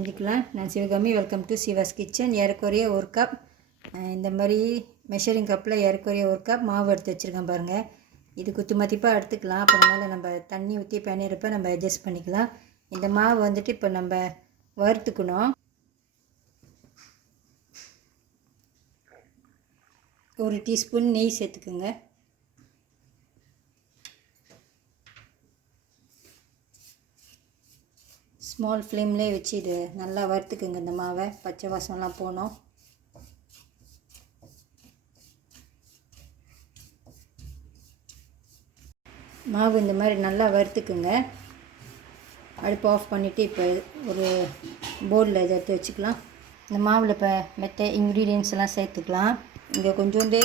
செஞ்சுக்கலாம். நான் Sivakami. Welcome to Siva's kitchen. ஏறக்குறைய ஒரு கப் இந்த மாதிரி மெஷரிங் கப்பில் ஏறக்குறைய ஒரு கப் மாவு எடுத்து வச்சுருக்கேன் பாருங்கள். இது குத்து மதிப்பாக எடுத்துக்கலாம். அப்புறமேல நம்ம தண்ணி ஊற்றி பிணையிறப்ப நம்ம அட்ஜஸ்ட் பண்ணிக்கலாம். இந்த மாவு வந்துட்டு இப்போ நம்ம வறுத்துக்கணும். ஒரு டீஸ்பூன் நெய் சேர்த்துக்குங்க. ஸ்மால் ஃப்ளேம்லேயே வச்சு இது நல்லா வறுத்துக்குங்க. இந்த மாவை பச்சை வாசம்லாம் போகணும். மாவு இந்த மாதிரி நல்லா வறுத்துக்குங்க. அடுப்பு ஆஃப் பண்ணிவிட்டு இப்போ ஒரு போர்டில் இதை எடுத்து வச்சுக்கலாம். இந்த மாவில் இப்போ மெத்த இன்க்ரீடியன்ஸ் எல்லாம் சேர்த்துக்கலாம். இங்கே கொஞ்சோண்டு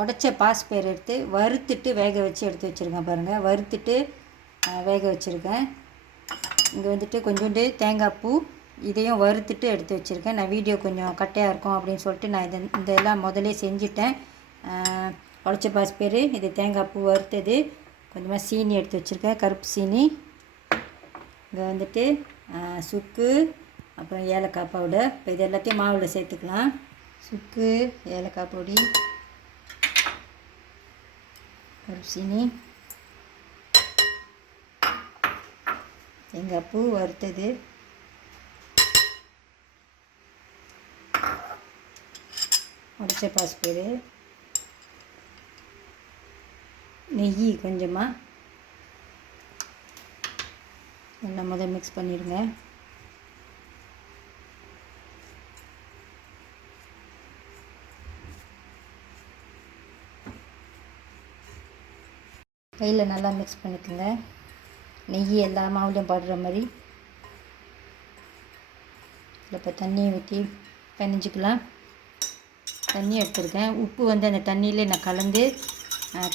உடச்ச பாஸ்பயிறு எடுத்து வறுத்துட்டு வேக வச்சு எடுத்து வச்சுருக்கேன் பாருங்கள். வறுத்துட்டு வேக வச்சுருக்கேன். இங்கே வந்துட்டு கொஞ்சோண்டு தேங்காய் பூ, இதையும் வறுத்துட்டு எடுத்து வச்சுருக்கேன். நான் வீடியோ கொஞ்சம் கட்டையாக இருக்கும் அப்படின்னு சொல்லிட்டு நான் இதெல்லாம் முதலே செஞ்சுட்டேன். உடச்ச பாஸ்பயிறு, இது தேங்காய் பூ வறுத்தது, கொஞ்சமாக சீனி எடுத்து வச்சுருக்கேன், கருப்பு சீனி. இங்கே வந்துட்டு சுக்கு, அப்புறம் ஏலக்காய் பவுடர். இப்போ இது எல்லாத்தையும் மாவில் சேர்த்துக்கலாம். சுக்கு, ஏலக்காய் பொடி, கருப்பு சீனி, தேங்காய் பூ வறுத்தது, உடச்ச பாஸ்பயிறு, நெய் கொஞ்சமாக நல்லா முதல் மிக்ஸ் பண்ணிடுங்க. கையில் நல்லா மிக்ஸ் பண்ணிக்கோங்க. நெய் எல்லா மாவுலையும் படுற மாதிரி. இதில் இப்போ தண்ணியை ஊற்றி பிணைஞ்சிக்கலாம். தண்ணி எடுத்துருக்கேன். உப்பு வந்து அந்த தண்ணியிலே நான் கலந்து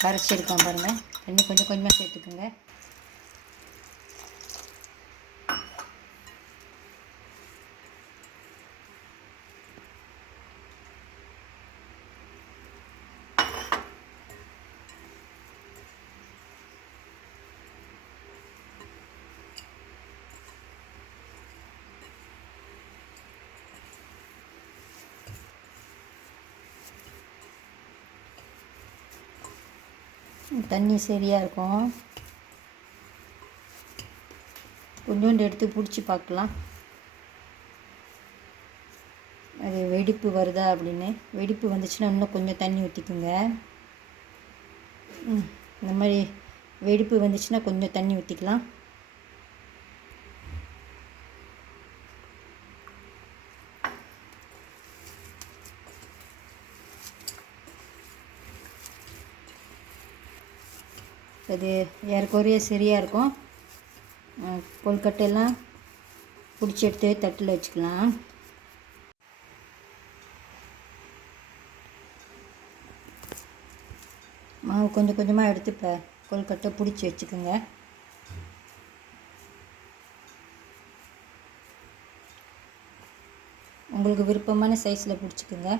கரைச்சிருக்கேன் பாருங்கள். தண்ணி கொஞ்சம் கொஞ்சமாக சேர்த்துக்குங்க. தண்ணி சரியாக இருக்கும். கொஞ்சோண்டு எடுத்து பிடிச்சி பார்க்கலாம், அது வெடிப்பு வருதா அப்படின்னு. வெடிப்பு வந்துச்சுன்னா இன்னும் கொஞ்சம் தண்ணி ஊற்றிக்குங்க. இந்த மாதிரி வெடிப்பு வந்துச்சுன்னா கொஞ்சம் தண்ணி ஊற்றிக்கலாம். அது ஏறக்குறைய சரியாக இருக்கும். கொழுக்கட்டையெல்லாம் பிடிச்சி எடுத்து தட்டில் வச்சுக்கலாம். மாவு கொஞ்சம் கொஞ்சமாக எடுத்து இப்போ கொழுக்கட்டை பிடிச்சி வச்சுக்கோங்க. உங்களுக்கு விருப்பமான சைஸில் பிடிச்சிக்கோங்க.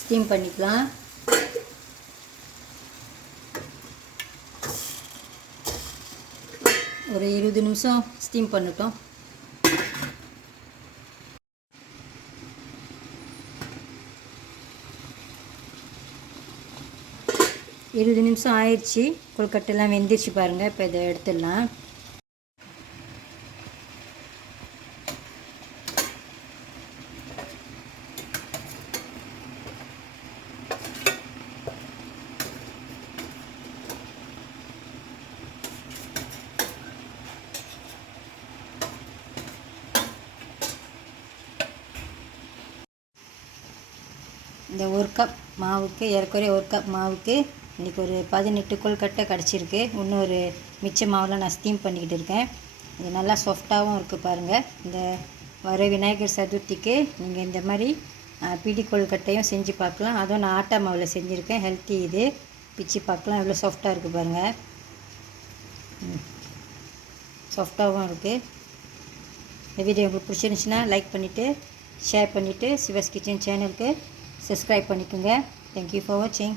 ஸ்டீம் பண்ணிக்கலாம். ஒரு 20 நிமிஷம் ஸ்டீம் பண்ணட்டும். இருபது நிமிஷம் ஆயிடுச்சு. கொழுக்கட்டைலாம் வெந்துருச்சு பாருங்கள். இப்போ இதை எடுத்துடலாம். இந்த ஒரு கப் மாவுக்கு ஏறக்குறைய ஒரு கப் மாவுக்கு இன்றைக்கி ஒரு 18 கொழுக்கட்டை கிடச்சிருக்கு. இன்னும் ஒரு மிச்ச மாவில் நான் ஸ்டீம் பண்ணிக்கிட்டு இருக்கேன். இது நல்லா சாஃப்டாகவும் இருக்குது பாருங்கள். இந்த வர விநாயகர் சதுர்த்திக்கு நீங்கள் இந்த மாதிரி பிடி கொழுக்கட்டையும் செஞ்சு பார்க்கலாம். அதுவும் நான் ஆட்டா மாவில் செஞ்சுருக்கேன். ஹெல்த்தி இது. பிச்சு பார்க்கலாம் எவ்வளோ சாஃப்டாக இருக்குது பாருங்கள். சாஃப்டாகவும் இருக்குது. இந்த வீடியோ உங்களுக்கு பிடிச்சிருந்துச்சுன்னா லைக் பண்ணிவிட்டு ஷேர் பண்ணிவிட்டு சிவாஸ் கிச்சன் சேனலுக்கு சப்ஸ்கிரைப் பண்ணிக்கோங்க. தேங்க்யூ ஃபார் வாட்சிங்.